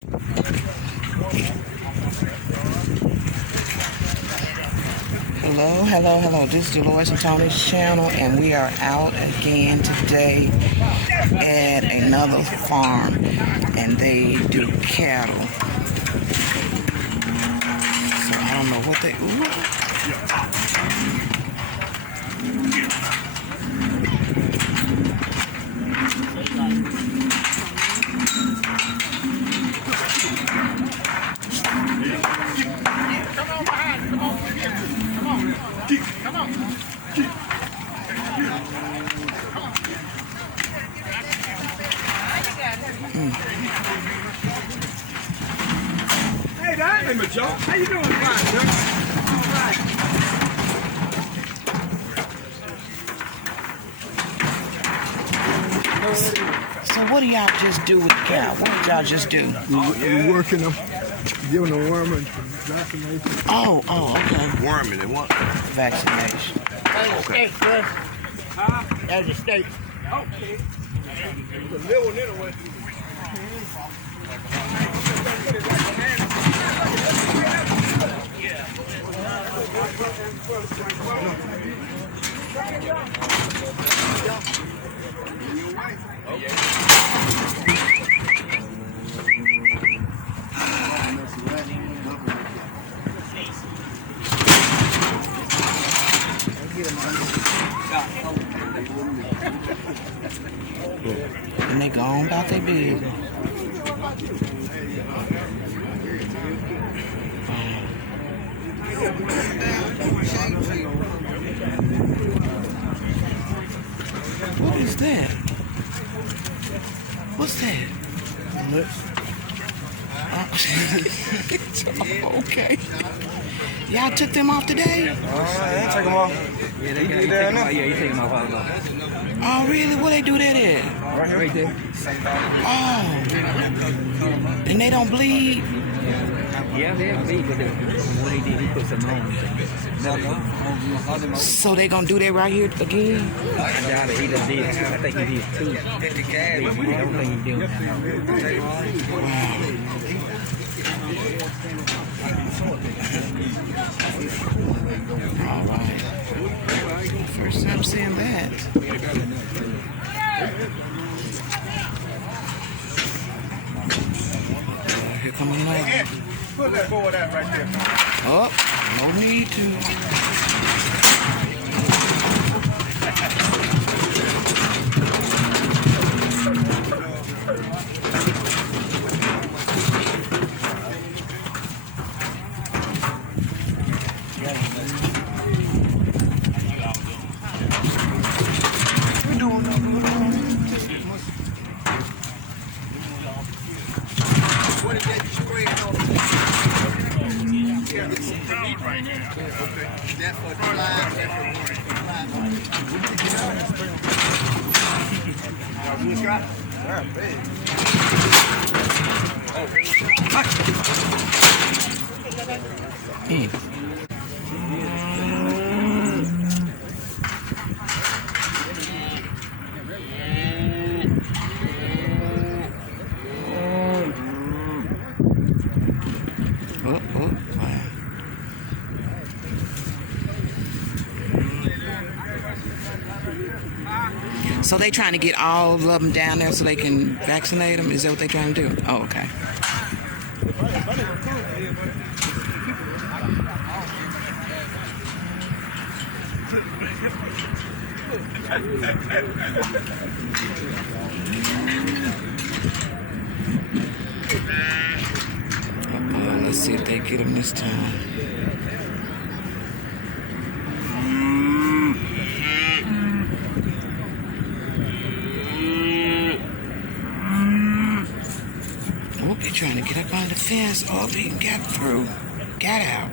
Hello. This is Dolores and Tony's channel, and we are out again today at another farm, and they do cattle. So I don't know what they. Hey, that ain't a joke. How you doing, fine, sir? All right. So what do y'all just do with the cow? What did y'all just do? We're working them, giving them worm and vaccination. Oh, okay. Worming and what? Vaccination. That's a steak, sir. Huh? That's a steak. Okay. The little one anyway. And they go on about their business. What is that? What's that? Okay. Y'all took them off today? They took them off. Yeah, they took them off. Yeah, you take them off all ago. Oh, really? Where they do that at? Right there. Oh. And they don't bleed? Yeah, they bleed, but what he did, he put some on. So they gonna do that right here again? I doubt it. He done did. I think he did too. I don't think he did. All right. First time seeing that. Here come another. Put that forward that right there. Oh, no need to. What is that you spraying on? Yeah, this is the meat right here. Okay. That's for the live. That's for the live. So they trying to get all of them down there so they can vaccinate them? Is that what they trying to do? Oh, okay. Let's see if they get him this time. They're trying to get up on the fence. Oh, they got through. Got out.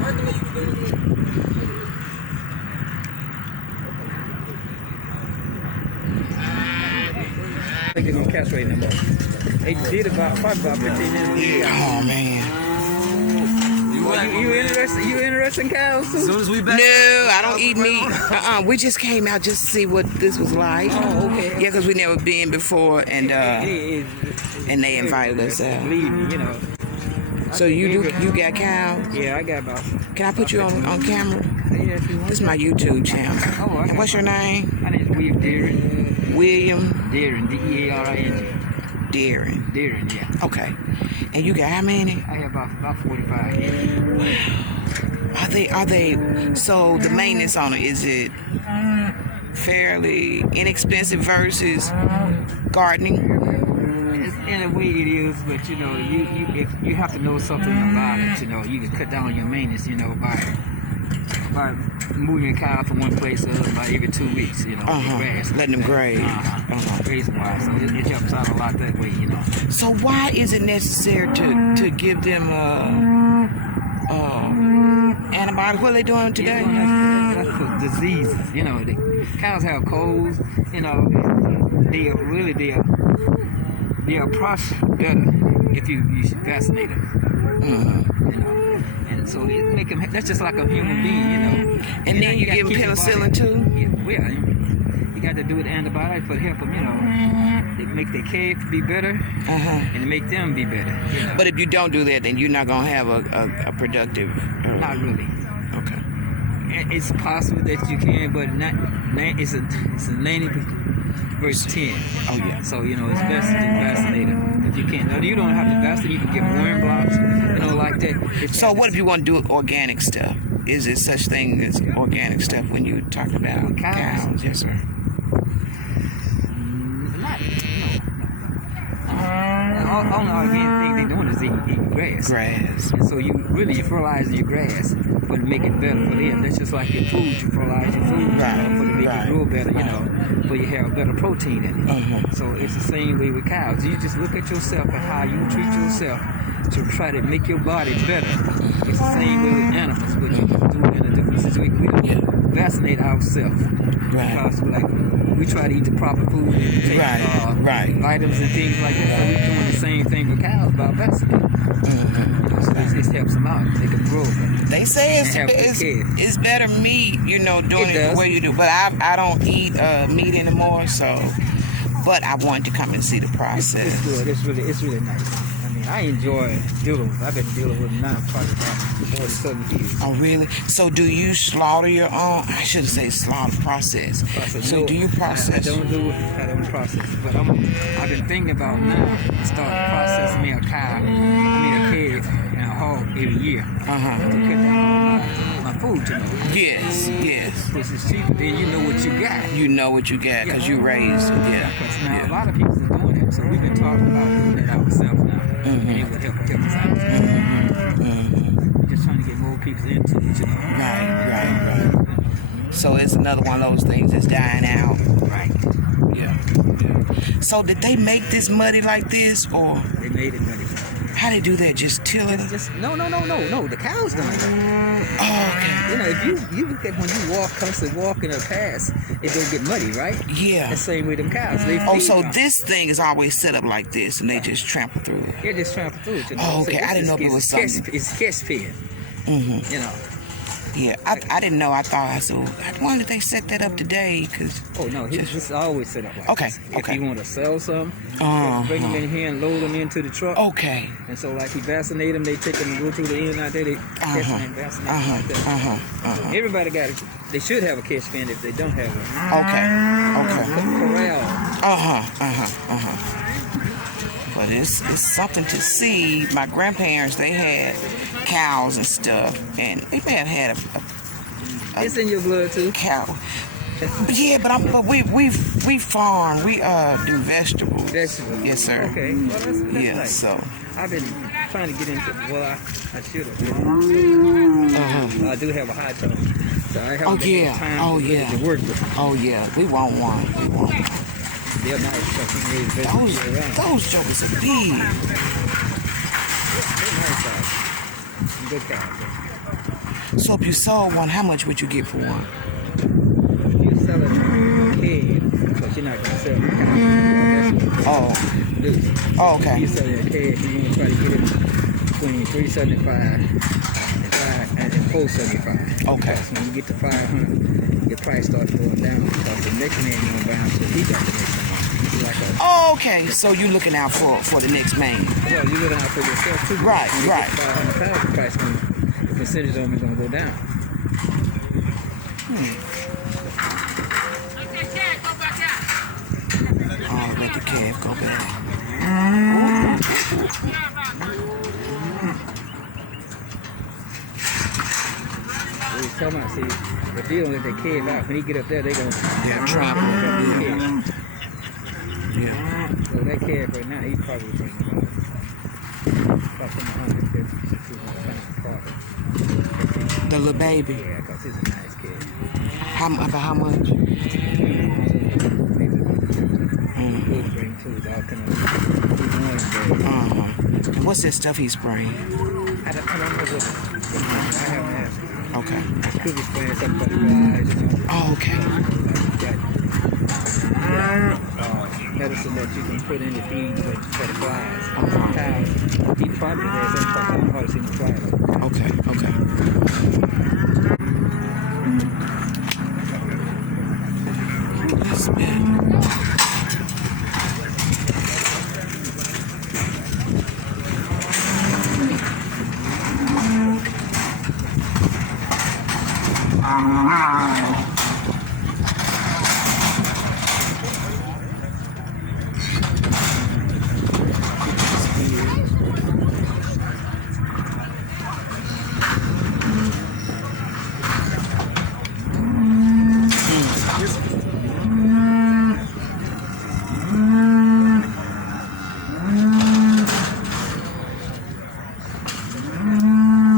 Right the way you can do it. think they're gonna castrate no more. They did probably about 15 minutes. Oh man. You interested in cows too? As soon as we back. No, I don't eat meat. We just came out just to see what this was like. Oh, okay. Yeah, because we never been before, and they invited us out. Believe me, you know. So you got cows? Yeah, I got about. Can I put you on camera? Yeah, if you want. This is my YouTube channel. Oh, okay. And what's your name? My name is William Deering. William Deering, D-E-A-R-I-N-G. Deering. Deering, yeah. Okay. And you got how many? I have about 45. Yeah. Are they? So the maintenance on it, is it fairly inexpensive versus gardening? In a way it is, but you know, if you have to know something about it, you know, you can cut down your maintenance, you know, by moving a cow from one place to another about every 2 weeks, you know, grass. Letting them graze. Grazing wise, so it helps out a lot that way, you know. So why is it necessary to give them antibiotics? What are they doing today? That's for diseases, you know. The cows have colds, you know. They are processed better if you vaccinate them. You know. And so it make them. That's just like a human being, you know. And then you give them penicillin too. Yeah, you got to do with antibiotics for help them, you know. They make their calf be better, and they make them be better. You know? But if you don't do that, then you're not gonna have a productive. Not really. Okay. It's possible that you can, but not. It's a 90 versus 10. Oh yeah. So you know it's best to vaccinate them if you can. Now you don't have to vaccinate. You can get worm blocks, you know, like that. So what if you want to do organic stuff? Is there such thing as organic stuff when you talk about cows? Yes, sir. All the organic thing they're doing is eating grass. Grass. And so you fertilize your grass for to make it better for them. That's just like your food. You fertilize your food, you know, for to make it grow better, you know, for you have better protein in it. So it's the same way with cows. You just look at yourself and how you treat yourself to try to make your body better. It's the same way with animals, but you just do it in a different situation. We don't vaccinate ourselves. Because we try to eat the proper food and take vitamins and things like that. So we're doing the same thing with cows by vaccinating. So this helps them out. They can grow better. They say it's better meat, you know, doing it the way you do. But I don't eat meat anymore, so. But I wanted to come and see the process. It's good. It's really nice. I mean, I enjoy dealing with. I've been dealing with them now probably about 47 years. Oh, really? So do you slaughter your own? I shouldn't say slaughter, process. So no, do you process? I don't do it. I don't process. But I've been thinking about now start processing me a calf and a hog every year. To cut down my food, you know. Yes. Because it's cheaper, then you know what you got. You know what you got because you raised. Because now a lot of people are doing that, so we've been talking about doing that ourselves now, and it would help us out. We're just trying to get more people into it, you know. Right. So it's another one of those things that's dying out. Right. Yeah. So did they make this muddy like this, or they made it muddy? How they do that? Just till it? No. The cows done it. Oh, okay. You know, if you look at when you constantly walk in a pass, it don't get muddy, right? Yeah. The same way them cows. So this thing is always set up like this, and they just trample through it. They just trample through it. You know? Oh, okay. I didn't know it was something. It's catch pen. You know. Yeah, I didn't know. I why did they set that up today? Cause it's always set up like this. If you want to sell some, bring them in here and load them into the truck. Okay. And so like he vaccinate them, they take them and go through the end out there, they catch them and vaccinate them like that. Everybody they should have a catch pen if they don't have one. Corral. But it's something to see. My grandparents, they had cows and stuff, and they may have had it's in your blood too. Cow. Yeah, but we farm. We do vegetables. Vegetables. Yes, sir. Okay. Well, that's nice. So I've been trying to get into. Well, I should have. I do have a high tone, so I have time to work with. Oh yeah, we want one. They're nice. Those jokers are big. They're nice guys. Good cows. So if you sold one, how much would you get for one? You sell it head, but you're not gonna sell the cow. Oh. Loose. Oh, okay. You sell your calf, you want to try to get it between $375 and $475. Okay. So when you get to $500, your price starts going down because the next man you're gonna buy, so he got the next one. It's like a, Oh, okay. So you looking out for the next man. well, you're looking out for yourself too. Right, when you right. Get $500, the price the percentage on it is gonna go down. Oh, let the calf go back. What he's talking about, see, if they don't let their calf out, when he get up there, they gonna Trample. Yeah. So that calf right now, he's probably bringing about 150 to 200 pounds. The little baby. Yeah, because he's a nice kid. About how much? Good bring too, dog. What's this stuff he's spraying? I don't know what I haven't asked. Okay. Could be spraying something for the flies. Oh, okay. Medicine that you can put in the feed for the flies. Uh-huh. He probably has some hard to see the flies. Okay, okay. That's bad.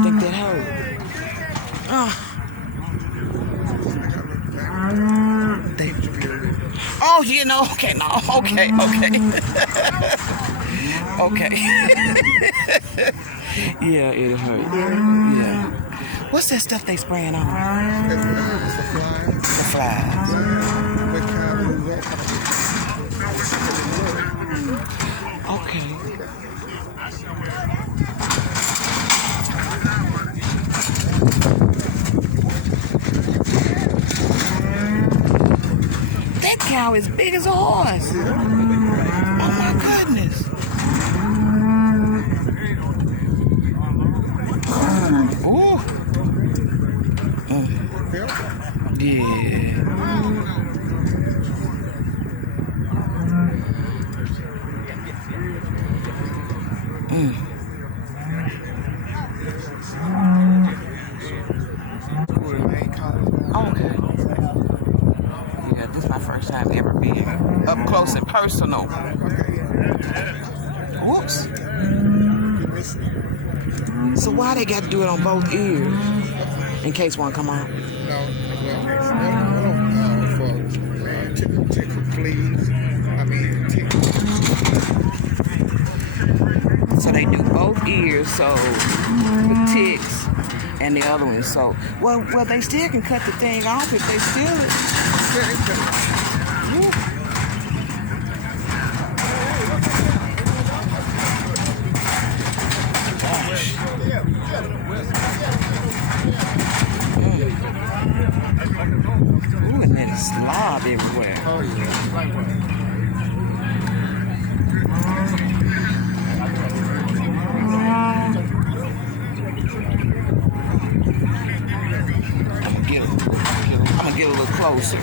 Think that hurt? Oh, you know, okay, no, okay. Okay. Yeah, it hurt. Yeah. What's that stuff they spraying on? The flies. Okay. That cow is big as a horse. Oh my goodness. Oh. Yeah. Okay. Yeah, this is my first time ever being up close and personal. Whoops. So why they got to do it on both ears? In case one come out? No, for tickle, please. I mean, tickle. So they do both ears, so with ticks and the other one. So, well, they still can cut the thing off if they steal it. Ooh, and then slob everywhere. Oh, yeah. I'm gonna get a little closer.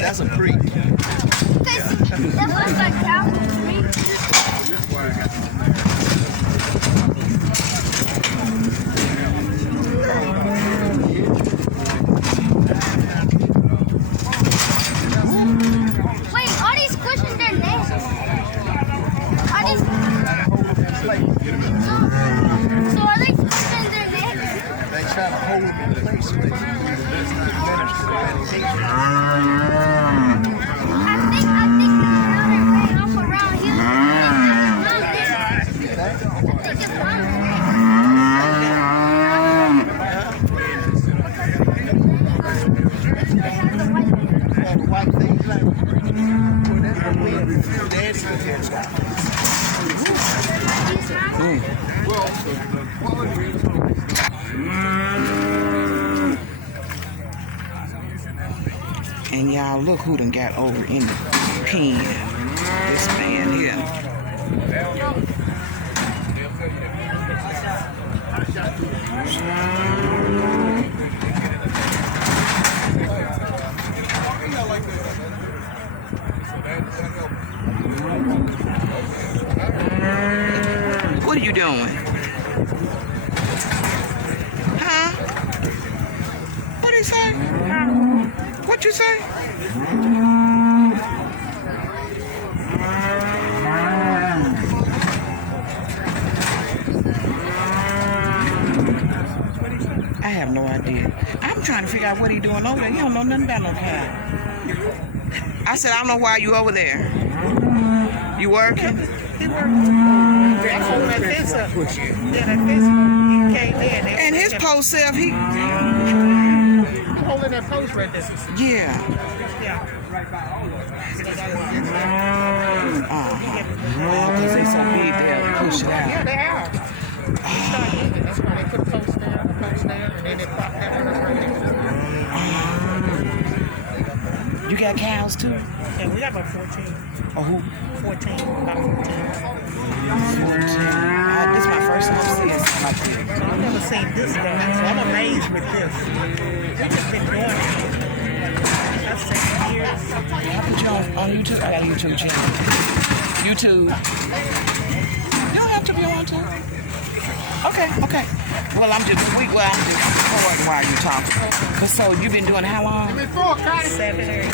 That's a creek. That looks like apple tree. Wait, are these squishing their necks? Are these... So are they squishing their necks? They try to hold them in place so they can I think the water ran off around here. I think it's the white things like whatever the wind that's the head stop. And y'all, look who done got over in the pen. This man here. What are you doing? Huh? What did he say? What you say? I have no idea. I'm trying to figure out what he doing over there. He don't know nothing about no cow. I said, I don't know why you over there. You working? And his post self, he Holding that post right there. yeah. Because they so big, they'll push it Yeah, out. they are. That's why they put the post there, and then they pop that one right there. You got cows too? Yeah, we got about 14. Or who? 14, about 14. This is my first time seeing something like this. I've never seen this guy, so I'm amazed with this. We just been doing it. That's 7 years. I put you on YouTube. I got a YouTube channel. YouTube. You don't have to be on YouTube. Okay. Well, I'm just recording while you talking. So you've been doing how long? 7 years.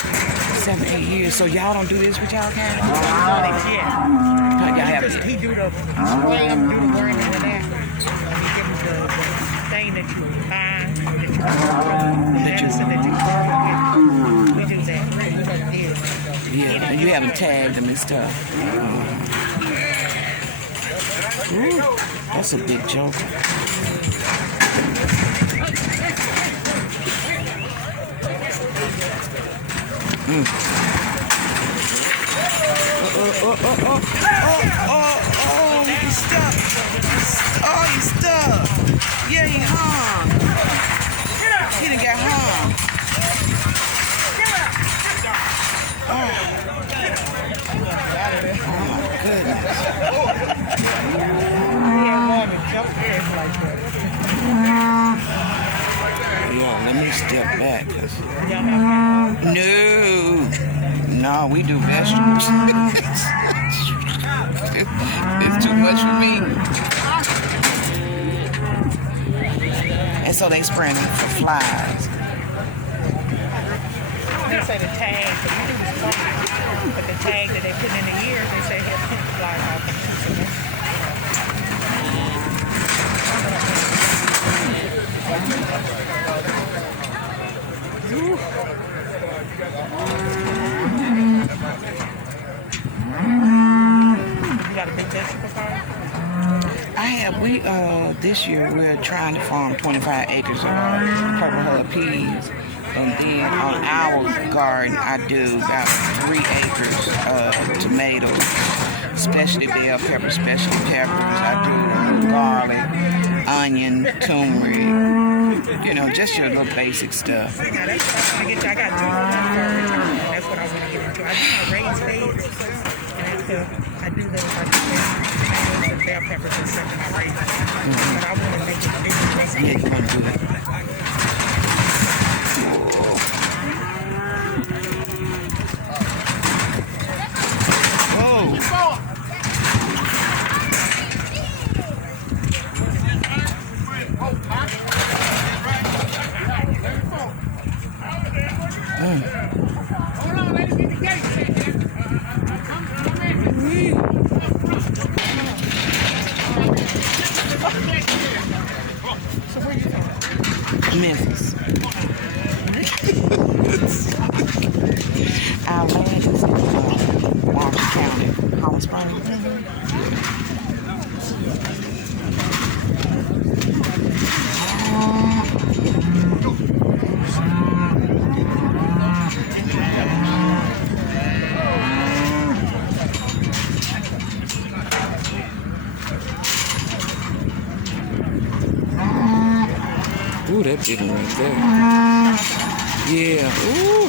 7, 8 years. So y'all don't do this with y'all cows? Y'all have He do the spray him, do the burning and that. He give him the thing that you buy, that you medicine that you we do that. Yeah, and you haven't tagged them and stuff. Ooh, that's a big joker. Oh, he's stuck. Oh, he's stuck. Yeah, he hung. He done got hung. Oh my goodness. Yeah, let me step back. No, we do vegetables. It's too much for me. And so they spraying it for flies. They say the tag, but you do the spot. But the tag that they put in the ears, they say help keep the flies off. You got a big vegetable farm? This year we're trying to farm 25 acres of purple hull peas. And then on our garden, I do about 3 acres of tomatoes, specialty bell peppers, specialty peppers. I do garlic, onion, turmeric, just your little basic stuff. Now that's what I want to get to. I got 2 more birds. That's what I want to get into. I do my raised beds. I do those like tomatoes and bell peppers and stuff in my raisins. But I want to make it bigger. Yeah, you want to do that. Whoa. Memphis. Our land is in Walsh County, Holland Springs. Ooh, that big one right there. Yeah. Ooh.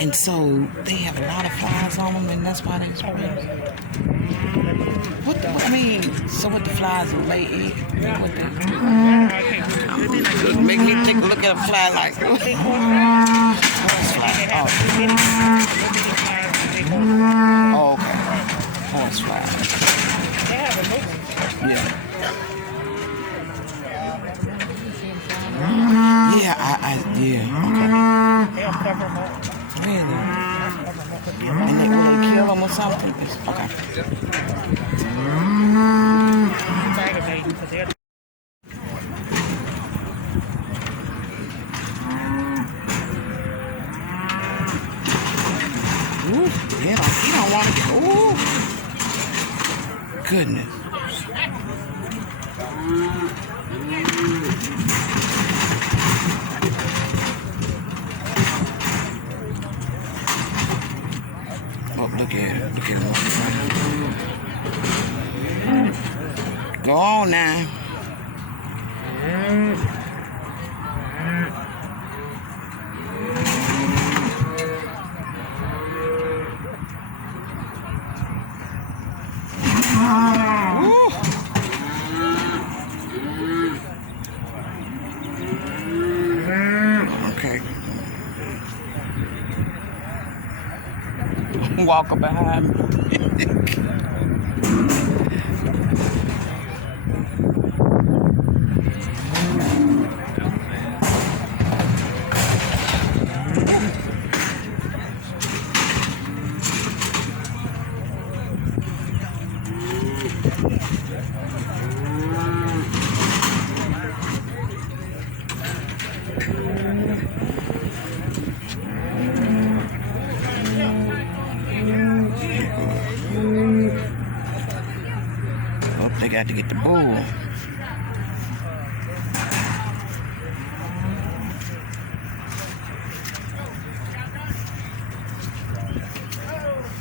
And so they have a lot of flies on them, and that's why they spray. I mean, so what the flies will lay egg? What the, make me take a look at a fly like horse fly. Oh, okay. Horse fly. Yeah. Yeah, okay. Really? And will they kill them or something? Okay. Ooh, yeah, he don't want to. Ooh, goodness. Oh, look at it. Look at him. Go on now. Okay. Walker behind me. They got to get the bull.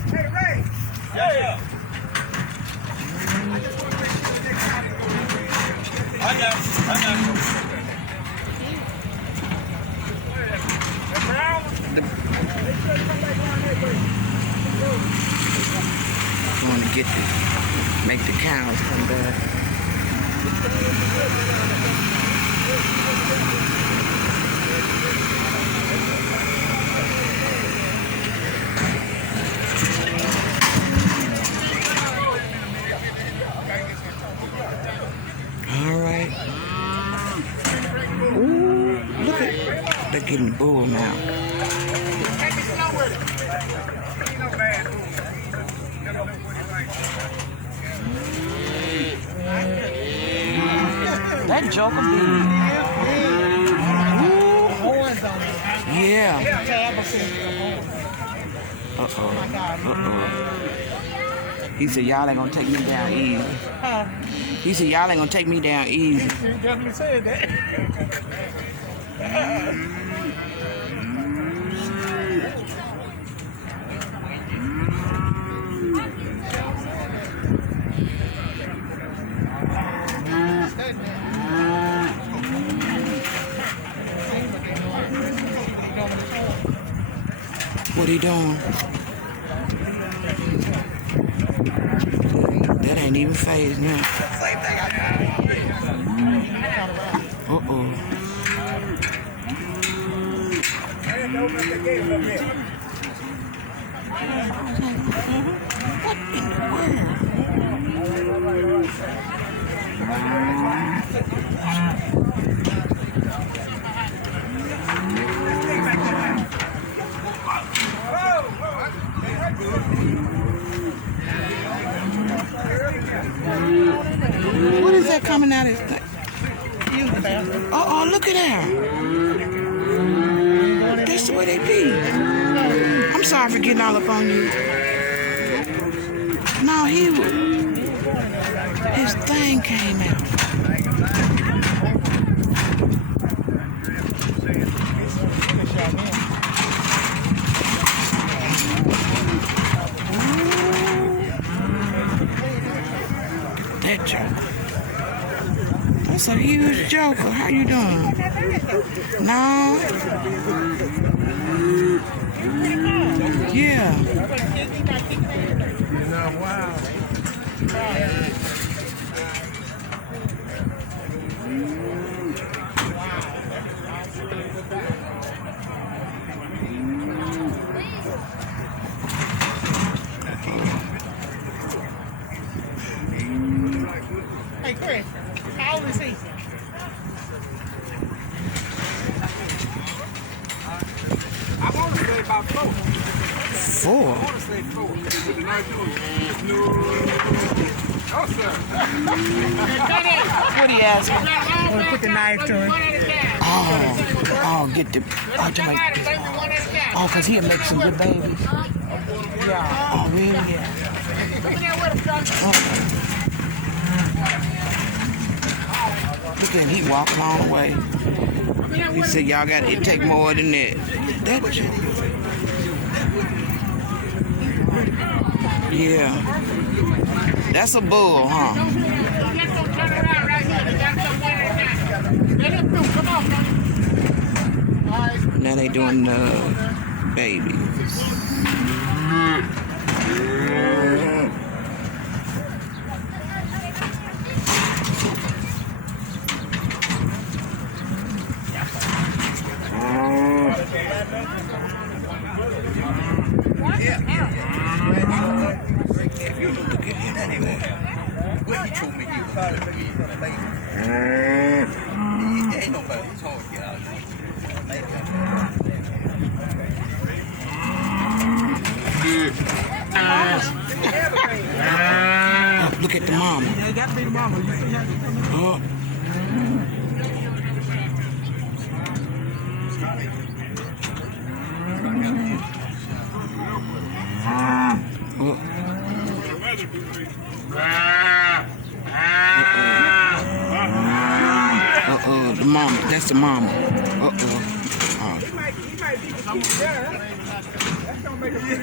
Hey, Ray. Yeah. I got you. Going to get make the cows come back. All right. Ooh, look at, they're getting the bull now. That joker big. Yeah. Uh-oh. He said, y'all ain't gonna take me down easy. Huh? He said, y'all ain't gonna take me down easy. He definitely said that. What he doing? That ain't even phased now. Uh-oh. What in the world? What is that coming out of his thing? Oh, look at that. That's the way they be. I'm sorry for getting all up on you. No, his thing came out. That joker. That's a huge joker. How you doing? No. Yeah. Wow. Hey, Chris, how old is he? I want to say about 4. 4. I want to say 4. Oh, sir. What he asking? I'm gonna put the knife to him. Oh, get the. Oh, because he'll make some good babies. Yeah. Oh, really? Yeah. Look at him, he walked a long way. He said, y'all got it take more than that. That joke. Yeah. That's a bull, huh? Now they doing the babies. Oh, look at the mama. Yeah, got to be the mama. You see how she coming? Oh. Uh-oh, the mama. That's the mama. Uh-oh. He might be the cute there. That's gonna make a big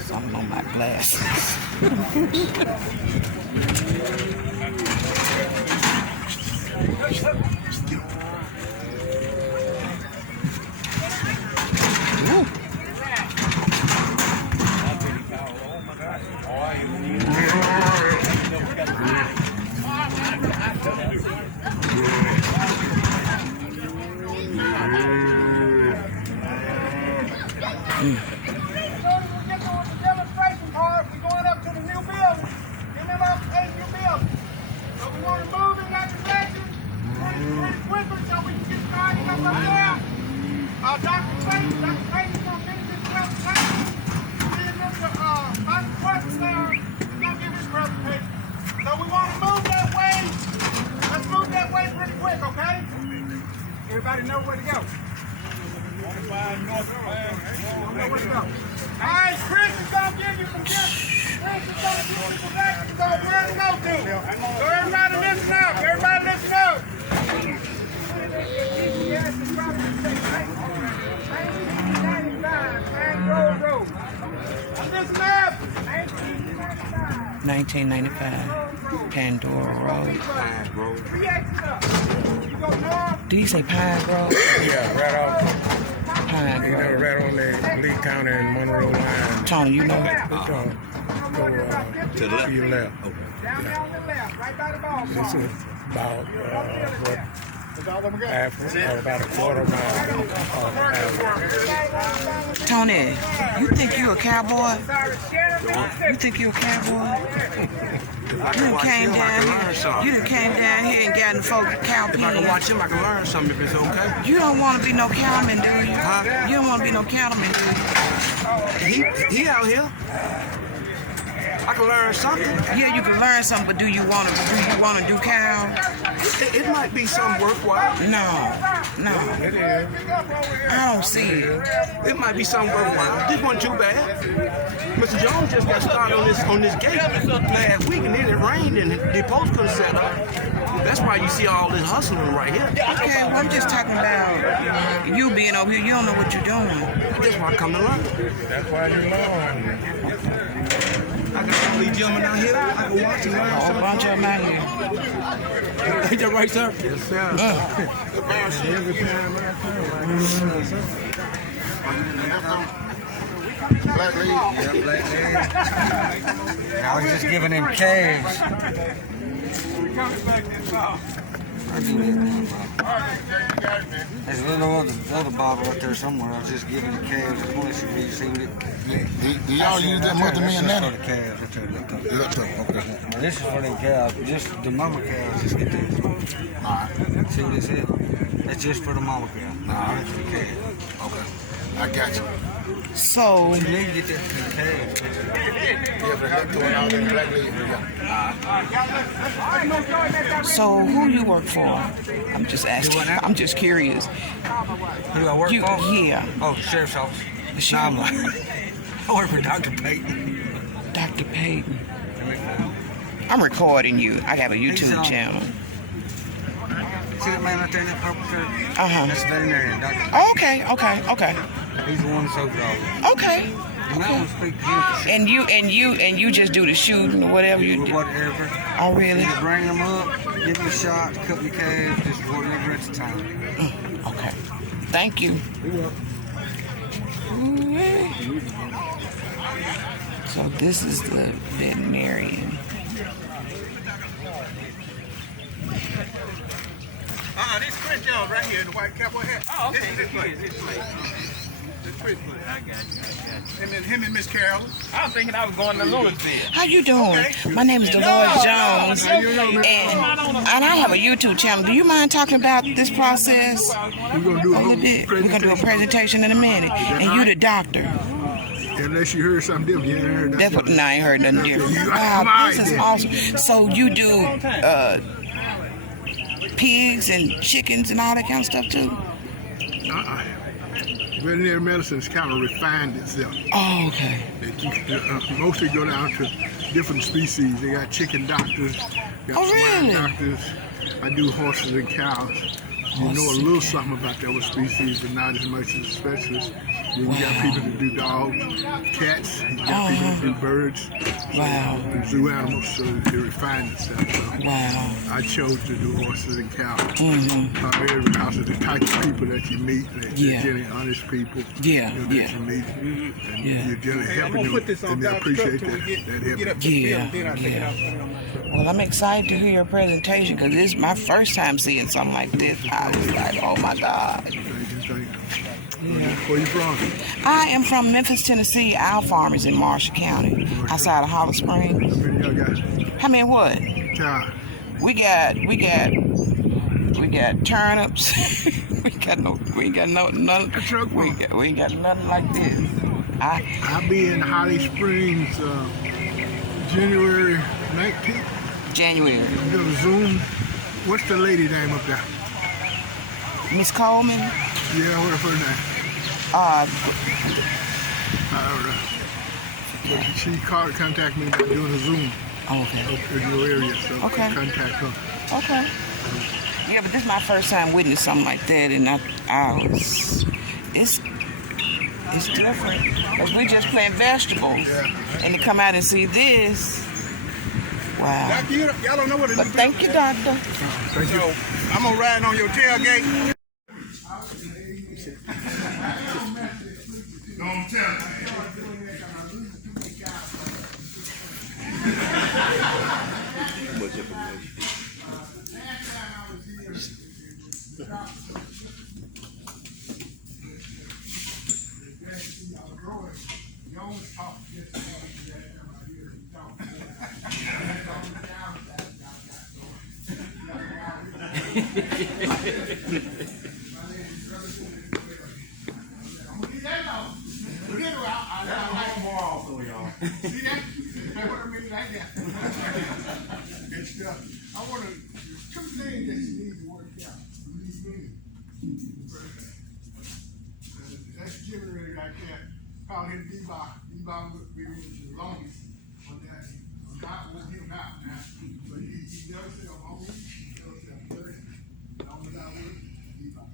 Something on my glasses. Woo. Demonstration part. We're going up to the new building. MMFA new building. So we want to move in that direction pretty quickly so we can get started up there. Dr. Clayton is going to finish his presentation. Then Mr. Dr. Questions there is going to give his presentation. So we want to move that way. Let's move that way pretty quick, okay? Everybody know where to go. Know where to go. All right, Chris is going to give you some directions. Chris is going to give you some directions on where to go to. So everybody listen up. Everybody listen up. Listen up. 1995, Pandora Road. Do you say Pine Grove? Yeah, right off. Pine You know, Grove. right on the Lee County and Monroe line. Tony, you know. To your left. This is about about a quarter mile. Tony, you think you a cowboy? You think you a cowboy? You done came down here. You done came down here and got in folk cow If I can watch him, I can learn something if it's okay. You don't want to be no cattleman, do you? Huh? You don't want to be no cattleman, do you? He out here. I can learn something. Yeah, you can learn something, but do you want to do cow? It might be something worthwhile. No. I don't see it. It might be something worthwhile. This wasn't too bad. Mr. Jones just got started on this gate last week, and then it rained, and the post couldn't set up. That's why you see all this hustling right here. Okay, well, I'm just talking about you being over here. You don't know what you're doing. That's why I come to learn. That's why you learn. I got some of these gentlemen out here. I can watch and learn A whole something. bunch of them out here. Ain't that right, sir? Yes, sir. Every time I come, Black lady. Yeah, black lady. I was just giving him caves. I do that. There's a little other bottle right there somewhere. I was just giving the calves. I want to see what it. Do y'all use that much of me and That's that? for the calves. That's for the Left up, okay. Now, this is for them cows. Just the mama cows. Just get this. Alright, See what this is? That's just for the mama cow. That's for the calves. okay. I got you. So, You need to get that for the calves. Yeah, but left to it out in the black lady. Yeah. so who you work for? I'm just asking. I'm just curious. Who do I work You, for? yeah, Oh, sheriff's office. The No, I'm sheriff. like, I work for Dr. Payton. Dr. Payton. I'm recording you. I have a YouTube channel. See that man right there in that purple shirt? Uh-huh. That's the veterinarian, Dr. Payton. Okay. He's the one that's over all this. Okay. You might want to speak to him. And you just do the shooting or whatever you do. Whatever. Oh, really? Either bring them up, give them a shot, cut the calves, just whatever at the time. Okay. Thank you. So this is the veterinarian. This Chris Jones right here in the white cowboy hat. Oh, okay. This place. This Chris place. I got you. And then him and Miss Carol. I was thinking I was going to Louisville. How you doing? My name is Dolores Jones, and I have a YouTube channel. Do you mind talking about this process We're going to do a little bit? We're gonna do a presentation in a minute, and you the doctor. Unless you heard something different. You ain't heard That's what. No, I ain't heard nothing different. You- Wow, this is then. awesome. So you do pigs and chickens and all that kind of stuff too? Veterinary medicine's kind of refined itself. Oh, okay. Mostly go down to different species. They got chicken doctors, got Oh, swine really? doctors. I do horses and cows. You know a little something about the other species, but not as much as a specialist. Then you got people that do dogs, cats, you got people that do birds, Wow. and zoo animals, so they refine itself. So Wow. I chose to do horses and cows. Mm-hmm. Primarily because of the type of people that you meet. They're Yeah. generally honest people. Yeah, That yeah. you meet. And Yeah. you're generally helping them, and they appreciate that help. Yeah. Well, I'm excited to hear your presentation because this is my first time seeing something like this. I was like, oh my God. Thank you. Where you from? I am from Memphis, Tennessee. Our farm is in Marshall County, outside of Hollow Springs. How many y'all got? How many what? Child. We got turnips. we ain't got none. We ain't got nothing like this. I'll be in Holly Springs January 19th. January. You go to Zoom. What's the lady name up there? Miss Coleman. Yeah, what's her name? I don't know. But she contacted me about doing a Zoom. Okay. Up in your area, so Okay. contact her. Okay. Yeah, but this is my first time witnessing something like that, and it's different. Cause we're just playing vegetables, and to come out and see this, wow. Doctor, y'all don't know what it is. But thank you, doctor. Thank you. So, I'm gonna ride on your tailgate. No, I'm telling you. See that? That's what I mean like that. Good stuff. I want to, two things that you need to work out. That's Jimmy really like that. Call him D-Bob. D-Bob would be the longest on that. I'm not with him out now. But he never said I'm hungry. He never said I'm thirsty. As long as I work, D-Bob.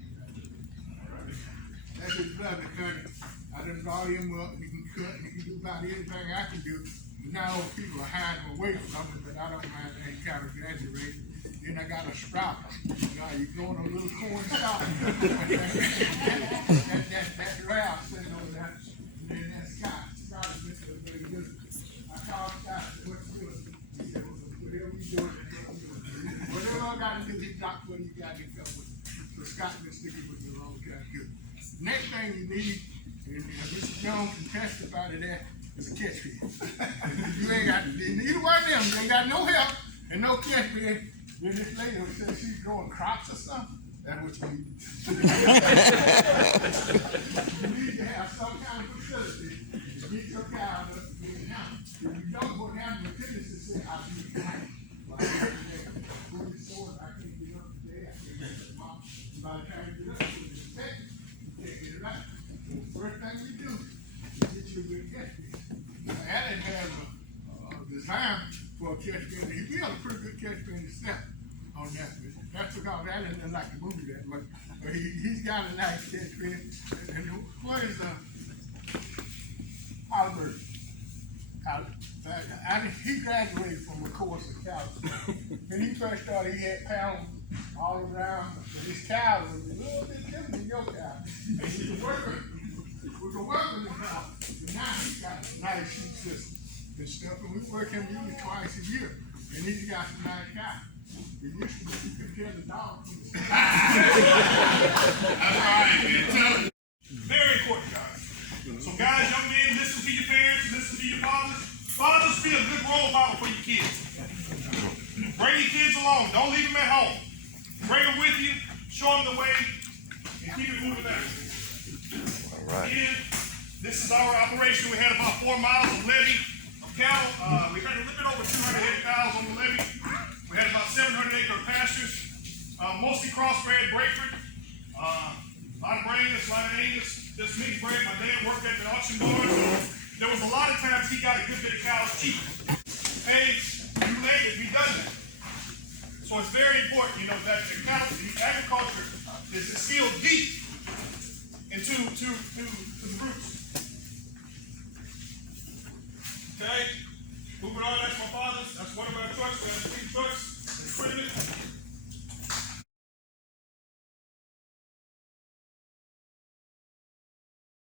That's his brother, Cuddy. I done brought him up. He can cut. He can do about anything I can do. But now people are hiding away from it, but I don't mind that kind of exaggerate. Then I got a strapper. Now you going on a little corn stop. that route sitting over there. And then that Scott. Scott is Mr. Very good. I called Scott. What's good? He said, whatever you do, whatever I got to do, he dropped what he got to come with. So Scott been sticking with the wrong kind of good. Next thing you need, and Mr. Jones can testify to that, is a catch pin. You ain't got, neither one of them, you ain't got no help and no catch pin. Then this lady said she's growing crops or something. That's what you need. You need to have some kind of facility to get your cow up to the house. If you don't, what happens, the tendency to say, I'll be fine. Well, I can't get up today, I can't get up tomorrow. And by the time you get up, you can't get it right. First thing we do is get you a good catch pin. Alan has a design for a catch pin. He built a pretty good catch pin himself on that. That's because Alan doesn't like to move that much. But he's got a nice catch pin. And what is Oliver? He graduated from a course of cows. When he first started, he had pounds all around. But his cows was a little bit different than your cow. And he was working with the working cow. But now he's got a nice sheep system and stuff. And we work him usually twice a year. And he's got some nice cows. It used to be you could tell the dog. Very important, guys. So guys, young men, listen to your parents, listen to your fathers. Fathers, be a good role model for your kids. Bring your kids along. Don't leave them at home. Bring them with you, show them the way, and keep it moving there. All right. Again, this is our operation. We had about 4 miles of levee of cattle. We had a little bit over 200 head of cows on the levee. We had about 700-acre pastures, mostly crossbred Brayford. A lot of Brayers, a lot of Angus. This mixed bred. My dad worked at the auction barn, so there was a lot of times he got a good bit of cows cheap. Hey, you ladies, we done that. So it's very important, you know, that the cattle, the agriculture is still deep into to the roots. Okay? Moving on, that's my father's. That's one of our trucks. We have 3 trucks. It's equipment.